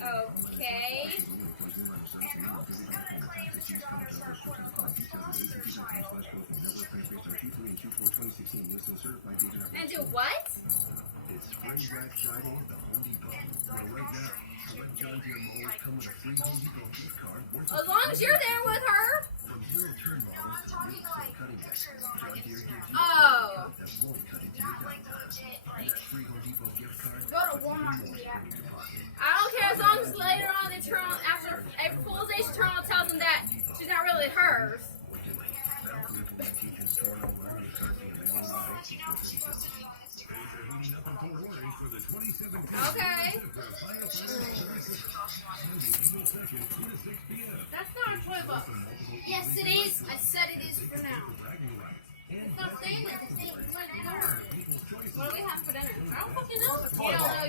Okay. And do what? It's Spring Black Friday at the Home Depot. Well, right now, select John Deere mowers come with a free Home Depot gift card worth As long as you're there with her. from zero turn models to mid cutting decks. John Deere gives you Oh. that won't cut into your downtime. And that free Home Depot gift card. Go to Walmart and get it. I don't care as long as later on they turn on, after April Fool's Day, she turns on and tells them that she's not really hers. Okay. That's not a toy box. Yes, it is. I said it is for now. It's not staying there. It's staying inside the door. What do we have for dinner? I don't fucking know. You don't know.